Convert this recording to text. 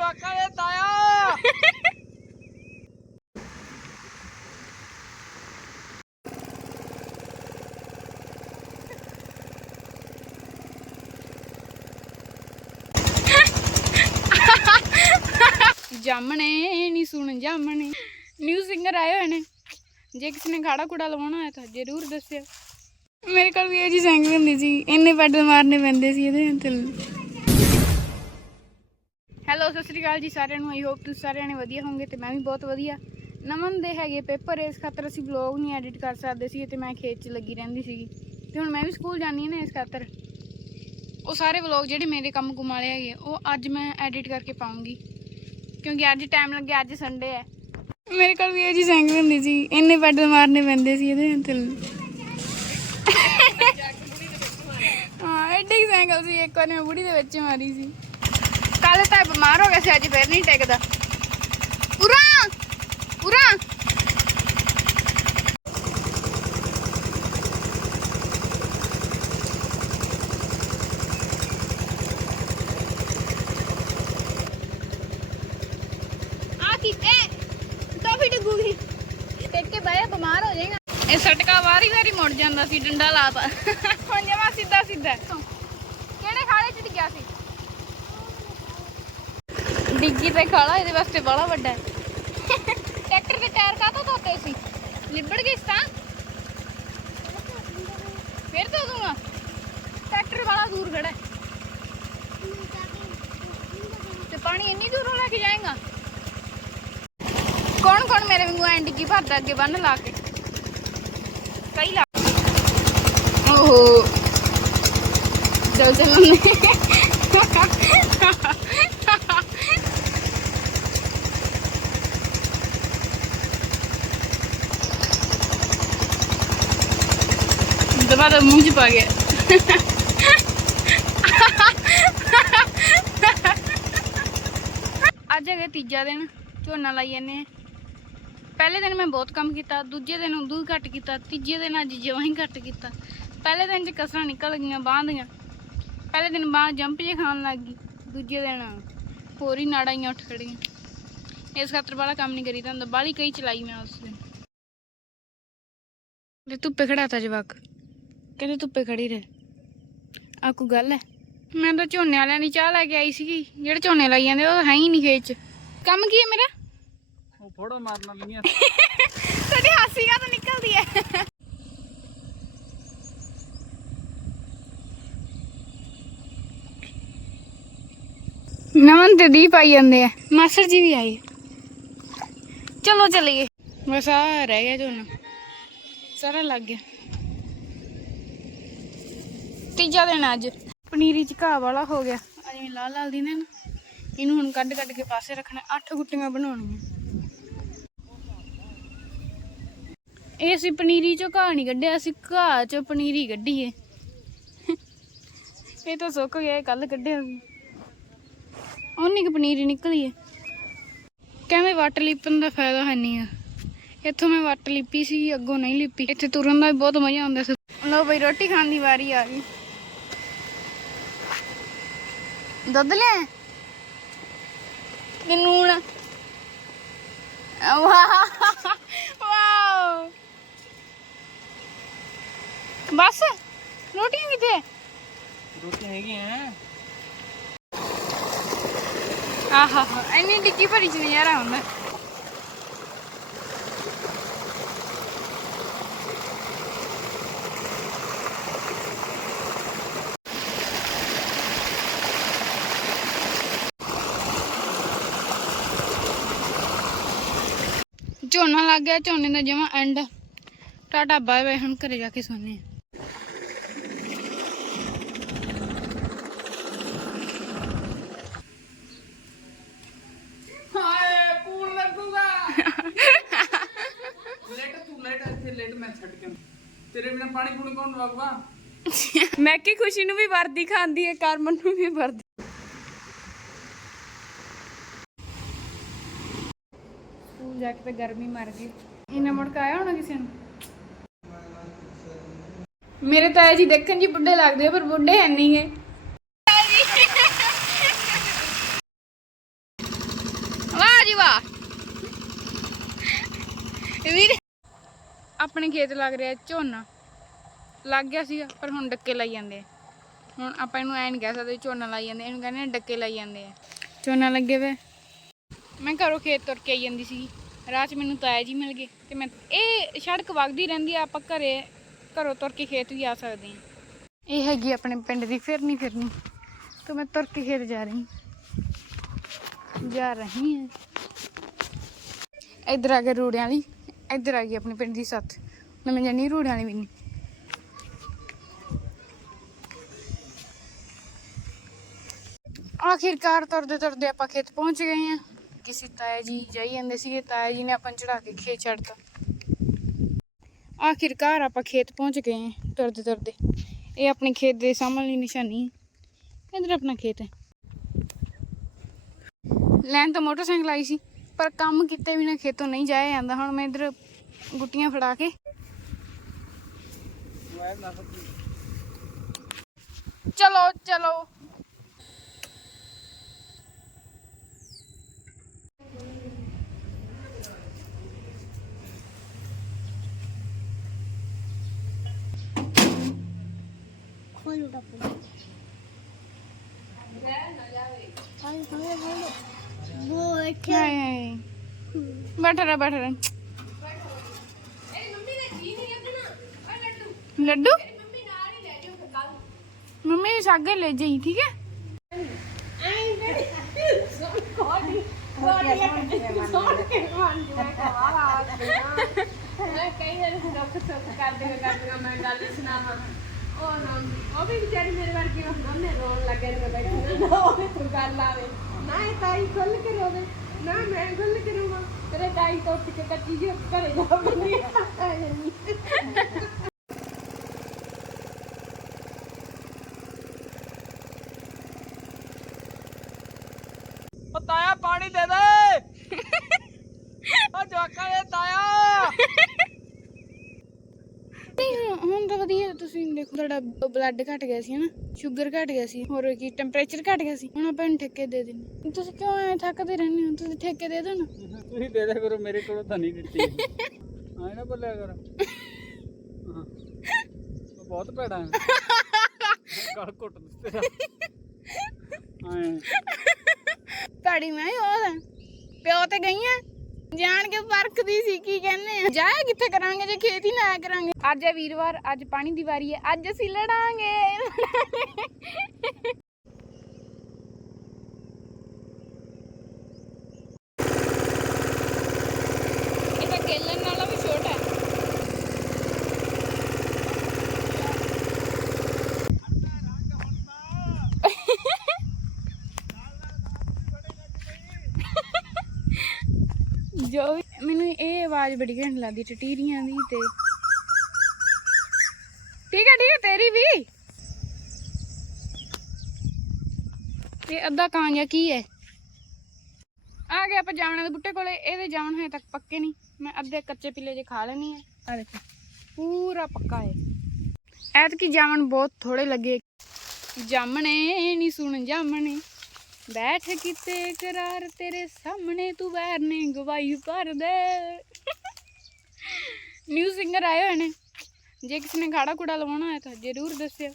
ਜਵਾਕਾਂ ਦੇ ਤਾਇਆ। ਜਾਮਣੇ ਨਹੀਂ ਸੁਣ ਜਾਮਣੇ। ਨਿਊ ਸਿੰਗਰ ਆਏ ਹੋਏ ਨੇ। ਜੇ ਕਿਸੇ ਨੇ ਖਾੜਾ ਕੁੜਾ ਲਵਾਉਣਾ ਹੋਇਆ ਤਾਂ ਜ਼ਰੂਰ ਦੱਸਿਓ। ਮੇਰੇ ਕੋਲ ਵੀ ਇਹ ਜੀ ਸਿੰਗ ਹੁੰਦੀ ਸੀ, ਇੰਨੇ ਪੈਡਲ ਮਾਰਨੇ ਪੈਂਦੇ ਸੀ ਇਹਦੇ ਤੇ। ਹੈਲੋ ਸਤਿ ਸ੍ਰੀ ਅਕਾਲ ਜੀ ਸਾਰਿਆਂ ਨੂੰ। ਆਈ ਹੋਪ ਤੁਸੀਂ ਸਾਰਿਆਂ ਨੇ ਵਧੀਆ ਹੋਵੋਗੇ ਤੇ ਮੈਂ ਵੀ ਬਹੁਤ ਵਧੀਆ। ਨਮਨ ਦੇ ਹੈਗੇ ਪੇਪਰ, ਇਸ ਖਾਤਰ ਅਸੀਂ ਵਲੌਗ ਨਹੀਂ ਐਡਿਟ ਕਰ ਸਕਦੇ ਸੀ ਤੇ ਮੈਂ ਖੇਤ 'ਚ ਲੱਗੀ ਰਹਿੰਦੀ ਸੀਗੀ। ਤੇ ਹੁਣ ਮੈਂ ਵੀ ਸਕੂਲ ਜਾਂਦੀ ਹਾਂ ਨਾ ਇਸ ਖਾਤਰ। ਉਹ ਸਾਰੇ ਵਲੌਗ ਜਿਹੜੇ ਮੇਰੇ ਕੰਮ ਕੁਮ ਵਾਲੇ ਹੈਗੇ, ਉਹ ਅੱਜ ਮੈਂ ਐਡਿਟ ਕਰਕੇ ਪਾਉਂਗੀ। ਕਿਉਂਕਿ ਅੱਜ ਟਾਈਮ ਲੱਗਿਆ ਅੱਜ ਸੰਡੇ ਹੈ। ਮੇਰੇ ਕੋਲ ਵੀ ਇਹ ਜੀ ਸੈਂਗਲ ਹੁੰਦੀ ਸੀ, ਇੰਨੇ ਪੈਡਲ ਮਾਰਨੇ ਪੈਂਦੇ ਸੀ ਇਹਦੇ ਤੇ ਹਾਂ, ਐਡੀ ਹੀ ਸਾਈਕਲ ਸੀ, ਇੱਕ ਵਾਰ ਮੈਂ ਬੁੜੀ ਦੇ ਵਿੱਚ ਮਾਰੀ ਸੀ। ਕੱਲ ਤਾਂ ਬਿਮਾਰ ਹੋ ਗਿਆ ਸੀ ਅੱਜ ਫੇਰ ਨਹੀਂ ਟਿਕਦਾ। ਉਰਾ ਉਰਾ ਆ ਕੀ ਇਹ ਕਾਫੀ ਡਿੱਗੂਗੀ ਟਿਕ ਕੇ ਬਹਿ ਬਿਮਾਰ ਹੋ ਜਾਏਗਾ। ਇਹ ਸਟਕਾ ਵਾਰੀ ਵਾਰੀ ਮੁੜ ਜਾਂਦਾ ਸੀ ਡੰਡਾ ਲਾਤਾ ਹੁਣ ਜਮਾ ਸਿੱਧਾ ਸਿੱਧਾ ਕਿਹੜੇ ਖਾਲੇ ਚ ਡਿੱਗਿਆ ਸੀ? ਡਿੱਗੀ ਤੇ ਖਾਲਾ, ਇਹਦੇ ਵਾਸਤੇ ਬੜਾ ਵੱਡਾ ਹੈ। ਟਰੈਕਟਰ ਦੇ ਟਾਇਰ ਕਾਹਤੋਂ ਧੋਤੇ ਸੀ? ਲਿਬੜ ਗਈ ਤਾਂ। ਫਿਰ ਧੋ ਦੂੰਗਾ। ਟਰੈਕਟਰ ਵਾਲਾ ਦੂਰ ਖੜਾ ਤੇ ਪਾਣੀ ਇੰਨੀ ਦੂਰੋਂ ਲੈ ਕੇ ਜਾਏਗਾ? ਕੌਣ ਕੌਣ ਮੇਰੇ ਵਾਂਗੂ ਐਂ ਡਿੱਗੀ ਭਰਦਾ ਅੱਗੇ ਬੰਨ ਲਾ ਕੇ? ਕਈ ਲਾ ਓਹੋ। ਚਲ ਚਲ। ਦਬਾ ਦਾ ਮੂੰਹ ਚ ਅੱਜ ਹੈਗਾ ਤੀਜਾ ਦਿਨ, ਝੋਨਾ ਲਾਈ ਜਾਂਦੇ ਪਹਿਲੇ ਦਿਨ ਮੈਂ ਬਹੁਤ ਕੰਮ ਕੀਤਾ, ਦੂਜੇ ਦਿਨ ਉਦੋਂ ਘੱਟ ਕੀਤਾ, ਤੀਜੇ ਦਿਨ ਅੱਜ ਜਮਾਂ ਹੀ ਘੱਟ ਕੀਤਾ। ਪਹਿਲੇ ਦਿਨ ਚ ਕਸਰਾਂ ਨਿਕਲ ਗਈਆਂ, ਬਾਂਹ ਦੀਆਂ। ਪਹਿਲੇ ਦਿਨ ਬਾਂਹ ਜੰਪ ਜੇ ਖਾਣ ਲੱਗ ਗਈ, ਦੂਜੇ ਦਿਨ ਹੋਰ ਹੀ ਨਾੜਾਂ ਉੱਠ ਖੜੀਆਂ ਇਸ ਖਾਤਰ ਵਾਲਾ ਕੰਮ ਨਹੀਂ ਕਰੀਦਾ ਹੁੰਦਾ ਬਾਲੀ ਕਈ ਚਲਾਈ ਮੈਂ ਉਸ ਦਿਨ। ਤੇ ਧੁੱਪੇ ਖੜਾਤਾ ਜਵਾਕ। ਕਹਿੰਦੇ ਧੁੱਪੇ ਖੜੀ ਰਹਿ। ਆ ਕੋਈ ਗੱਲ ਹੈ? ਮੈਂ ਤਾਂ ਝੋਨੇ ਵਾਲਿਆਂ ਦੀ ਚਾਹ ਲੈ ਕੇ ਆਈ ਸੀਗੀ ਜਿਹੜੇ ਝੋਨੇ ਲਾਈ ਜਾਂਦੇ ਉਹ ਹੈ ਹੀ ਨਹੀਂ ਖੇਤ ਚ। ਕੰਮ ਕੀ ਹੈ ਮੇਰਾ? ਉਹ ਫੋੜੋ ਮਾਰਨਾ ਨਹੀਂ ਤੁਹਾਡੀ ਹਾਸੀ ਕਾ ਤਾਂ ਨਿਕਲਦੀ ਹੈ? ਨਮਨ ਤੇ ਦੀਪ ਆਈ ਜਾਂਦੇ ਆ। ਮਾਸਟਰ ਜੀ ਵੀ ਆਏ। ਚਲੋ ਚਲੀਏ। ਬਸ ਆ ਰਹਿ ਗਿਆ ਝੋਨਾ। ਸਾਰਾ ਲੱਗ ਗਿਆ। ਤੀਜਾ ਦਿਨ ਅੱਜ। ਪਨੀਰੀ ਚ ਘਾਹ ਵਾਲਾ ਹੋ ਗਿਆ। ਅੱਜ ਲਾਲ ਲਾਲ ਦੀ ਨੇ ਨਾ ਇਹਨੂੰ ਹੁਣ ਕੱਢ ਕੱਢ ਕੇ ਪਾਸੇ ਰੱਖਣਾ ਅੱਠ ਗੁੱਟੀਆਂ ਬਣਾਉਣੀਆਂ। ਇਹ ਅਸੀਂ ਪਨੀਰੀ ਚੋਂ ਘਾਹ ਨਹੀਂ ਕੱਢਿਆ ਅਸੀਂ ਘਾਹ ਚੋਂ ਪਨੀਰੀ ਕੱਢੀ ਏ ਇਹ ਤਾਂ ਸੁੱਕ ਗਿਆ ਕੱਲ ਕੱਢਿਆ। ਸੀ ਉਹਨੀ ਕਿ ਪਨੀਰੀ ਨਿਕਲੀ ਏ। ਕਹਿੰਦੇ ਵੱਟ ਲਿਪਣ ਦਾ ਫਾਇਦਾ ਹੈ ਨਹੀਂ ਆ। ਇੱਥੋਂ ਮੈਂ ਵੱਟ ਲਿਪੀ ਸੀ ਅੱਗੋਂ ਨਹੀਂ ਲਿਪੀ। ਇੱਥੇ ਤੁਰਨ ਦਾ ਵੀ ਬਹੁਤ ਮਜ਼ਾ ਆਉਂਦਾ ਸੀ। ਲਓ ਬਈ ਰੋਟੀ ਖਾਣ ਦੀ ਵਾਰੀ ਆ ਗਈ। ਦੁੱਧ ਲੈ? ਕਿ ਨੂਣ ਵਾਹ। ਵਾਓ। ਬਸ ਰੋਟੀਆਂ ਕਿੱਥੇ ਰੋਟੀ ਹੈਗੀ ਐ ਆਹਾ ਹਾ ਇੰਨੀ ਡਿੱਗੀ ਭਰੀ ਚ ਨਜ਼ਾਰਾ ਆਉਂਦਾ ਝੋਨਾ ਲੱਗ ਗਿਆ ਝੋਨੇ ਦਾ ਜਮਾ ਐਂਡ ਟਾਟਾ ਬਾਏ ਬਾਏ ਹੁਣ ਘਰੇ ਜਾ ਕੇ ਸੋਨੇ ਆ ਹਾਏ ਕੂਣ ਲੱਗੂਗਾ। ਲੇਟ ਤੂੰ ਲੇਟ ਇੱਥੇ ਲੇਟ ਮੈਂ ਛੱਡ ਕੇ ਤੇਰੇ ਬਿਨਾ ਪਾਣੀ ਪੂਣੀ ਕੌਣ ਲਵਾਊਗਾ? ਮੈਂ ਕੀ ਖੁਸ਼ੀ ਨੂੰ ਵੀ ਵਰਦੀ ਖਾਂਦੀ ਹੈ ਕਰਮਨ ਨੂੰ ਵੀ ਵਰਦੀ। ਜਾ ਕੇ ਤੇ ਗਰਮੀ ਮਰ ਗਈ। ਇਹਨਾਂ ਮੜਕਾਇਆ ਹੋਣਾ ਕਿਸੇ ਨੂੰ? ਮੇਰੇ ਤਾਇਆ ਜੀ ਦੇਖਣ ਜੀ ਬੁੱਢੇ ਲੱਗਦੇ ਪਰ ਬੁੱਢੇ ਹੈ ਨਹੀਂ ਹੈ ਵਾਹ ਜੀ ਵਾਹ। ਵੀਰ। ਆਪਣੇ ਖੇਤ ਲੱਗ ਰਿਹਾ ਝੋਨਾ। ਲੱਗ ਗਿਆ ਸੀਗਾ ਪਰ ਹੁਣ ਡੱਕੇ ਲਾਈ ਜਾਂਦੇ ਹੁਣ ਆਪਾਂ ਇਹਨੂੰ ਐ ਨਹੀਂ ਕਹਿ ਸਕਦੇ ਝੋਨਾ ਲਾਈ ਜਾਂਦੇ ਇਹਨੂੰ ਕਹਿੰਦੇ ਡੱਕੇ ਲਾਈ ਜਾਂਦੇ ਆ। ਝੋਨਾ ਲੱਗੇ ਵੇ। ਮੈਂ ਘਰੋਂ ਖੇਤ ਤੁਰ ਕੇ ਆਈ ਜਾਂਦੀ ਸੀਗੀ। ਰਾਹ 'ਚ ਮੈਨੂੰ ਤਾਇਆ ਜੀ ਮਿਲ ਗਏ ਤੇ ਮੈਂ, ਇਹ ਸੜਕ ਵਗਦੀ ਰਹਿੰਦੀ ਆ, ਆਪਾਂ ਘਰੇ, ਘਰੋਂ ਤੁਰ ਕੇ ਖੇਤ ਵੀ ਆ ਸਕਦੇ ਆ ਇਹ ਹੈਗੀ ਆਪਣੇ ਪਿੰਡ ਦੀ ਫਿਰਨੀ ਫਿਰਨੀ, ਤਾਂ ਮੈਂ ਤੁਰ ਕੇ ਖੇਤ ਜਾ ਰਹੀ ਜਾ ਰਹੀ ਹਾਂ। ਇੱਧਰ ਆ ਗਏ ਰੂੜਿਆਂ ਵਾਲੀ, ਇੱਧਰ ਆ ਗਈ ਆਪਣੇ ਪਿੰਡ ਦੀ ਸੱਥ। ਮੈਂ ਮੈਂ ਜਾਨੀ ਰੂੜਿਆਂ ਵਾਲੀ ਵੀ ਨਹੀਂ। ਆਖਿਰਕਾਰ ਤੁਰਦੇ ਤੁਰਦੇ ਆਪਾਂ ਖੇਤ ਪਹੁੰਚ ਗਏ ਆ ਕਿਸੇ ਤਾਇਆ ਜੀ ਜਾਈ ਜਾਂਦੇ ਸੀਗੇ ਤਾਇਆ ਜੀ ਨੇ ਆਪਾਂ ਨੂੰ ਚੜਾ ਕੇ ਖੇਤ ਛੱਡਤਾ ਆਖਿਰਕਾਰ ਆਪਾਂ ਖੇਤ ਪਹੁੰਚ ਗਏ ਤੁਰਦੇ ਤੁਰਦੇ। ਇਹ ਆਪਣੇ ਖੇਤ ਦੇ ਸਾਹਮਣੇ ਨਿਸ਼ਾਨੀ ਇੱਧਰ ਆਪਣਾ ਖੇਤ ਹੈ। ਲੈਣ ਤਾਂ ਮੋਟਰਸਾਈਕਲ ਆਈ ਸੀ ਪਰ ਕੰਮ ਕੀਤੇ ਬਿਨਾ ਖੇਤੋਂ ਨਹੀਂ ਜਾਇਆ ਜਾਂਦਾ। ਹੁਣ ਮੈਂ ਇੱਧਰ ਗੁੱਟੀਆਂ ਫੜਾ ਕੇ ਚਲੋ ਚਲੋ। ਖੋਲ ਡੱਬਾ ਹਾਏ ਹਾਏ ਹਾਏ ਬੋਟ ਹਾਏ ਹਾਏ ਬੈਠਾ ਰਹਿ ਬੈਠਾ ਰਹਿ ਲੱਡੂ ਉਹ ਵੀ ਵਿਚਾਰੀ ਮੇਰੇ ਵਰਗੀ ਉਹ ਦੋਨੇ ਰੋਣ ਲੱਗੇ ਨੇ ਬੈਠੀ ਨਾ ਉਹਨੇ ਕੋਈ ਗੱਲ ਆਵੇ। ਨਾ ਇਹ ਤਾਈ ਖੁੱਲ ਕੇ ਰੋਵੇ, ਨਾ ਮੈਂ ਖੁੱਲ ਕੇ ਤੇਰੇ ਤਾਈ ਤੋਂ ਉੱਠ ਕੇ ਕੱਚੀ ਜਿਹੀ ਘਰੇ ਜਾਵਾਂਗੀ ਤਾਇਆ ਪਾਣੀ ਦੇ ਦੇ। ਉਹ ਜਵਾਕਾਂ ਦੇ ਤਾਇਆ ਨਹੀਂ ਹੁਣ- ਹੁਣ ਤਾਂ ਵਧੀਆ ਤੁਸੀਂ ਦੇਖੋ ਤੁਹਾਡਾ ਬਲੱਡ ਘਟ ਗਿਆ ਸੀ ਹਨਾ? ਸ਼ੂਗਰ ਘਟ ਗਿਆ ਸੀ ਹੋਰ ਕੀ ਟੈਂਪਰੇਚਰ ਘਟ ਗਿਆ ਸੀ। ਹੁਣ ਆਪਾਂ ਨੂੰ ਠੇਕੇ ਦੇ ਦਿੰਦੇ ਤੁਸੀਂ ਕਿਉਂ ਐ ਥੱਕਦੇ ਰਹਿੰਦੇ ਹੋ? ਤੁਸੀਂ ਠੇਕੇ ਦੇ ਦਿਓ ਨਾ। ਤੁਸੀਂ ਦੇ ਦੇ ਕਰੋ ਮੇਰੇ ਕੋਲੋਂ ਤਾਂ ਨਹੀਂ ਦਿੱਤੀ। ਆਏ ਨਾ ਬੋਲਿਆ ਕਰ। ਹਾਂ। ਉਹ ਬਹੁਤ ਭੈੜਾ ਹੈ। ਗਲ ਘੁੱਟ ਦਿੱਤੇ ਆਏ ਤੁਹਾਡੀ ਮੈਂ ਉਹਦਾ ਪਿਓ ਤੇ ਗਈਆਂ। ਜਾਣ ਕੇ ਪਰਖਦੀ ਸੀ, ਕੀ ਕਹਿੰਦੇ ਆ। ਜਾਇਆ ਕਿੱਥੇ ਕਰਾਂਗੇ, ਜੇ ਖੇਤ ਹੀ ਨਾ ਕਰਾਂਗੇ। ਅੱਜ ਹੈ ਵੀਰਵਾਰ, ਅੱਜ ਪਾਣੀ ਦੀ ਵਾਰੀ ਹੈ, ਅੱਜ ਅਸੀਂ ਲੜਾਂਗੇ ਇਹ ਤਾਂ ਖੇਲਣ ਨਾਲੋਂ ਵੀ ਛੋਟਾ ਹੈ ਜੋ ਵੀ ਮੈਨੂੰ ਇਹ ਆਵਾਜ਼ ਬੜੀ ਘੈਂਟ ਲੱਗਦੀ, ਟਟੀਰੀਆਂ ਦੀ ਤੇ ਠੀਕ ਹੈ ਠੀਕ ਹੈ, ਤੇਰੀ ਵੀ। ਇਹ ਅੱਧਾ ਕਾਂ ਜਾਂ ਕੀ ਹੈ? ਆ ਗਏ ਆਪਾਂ ਜਾਮਣਾ ਦੇ ਬੁੱਟੇ ਕੋਲੇ ਇਹਦੇ ਜਾਮਣ ਹਜੇ ਤੱਕ ਪੱਕੇ ਨਹੀਂ। ਮੈਂ ਅੱਧੇ ਕੱਚੇ ਪਿੱਲੇ ਜੇ ਖਾ ਲੈਣੀ ਹੈ। ਆ ਦੇਖੋ, ਪੂਰਾ ਪੱਕਾ ਹੈ। ਐਤਕੀ ਜਾਮਣ ਬਹੁਤ ਥੋੜੇ ਲੱਗੇ। ਜਾਮਣੇ ਨਹੀਂ ਸੁਣ ਜਾਮਣੇ, ਬੈਠ ਕਿਤੇ ਕਰਾਰ ਤੇਰੇ ਸਾਹਮਣੇ, ਤੂੰ ਵੈਰ ਨੇ ਗਵਾਈ ਭਰ ਦੇ। ਨਿਊ ਸਿੰਗਰ ਆਏ ਹੋਏ ਨੇ। ਜੇ ਕਿਸੇ ਨੇ ਗਾੜਾ ਕੁੜਾ ਲਵਾਉਣਾ ਹੋਇਆ ਤਾਂ ਜ਼ਰੂਰ ਦੱਸਿਓ।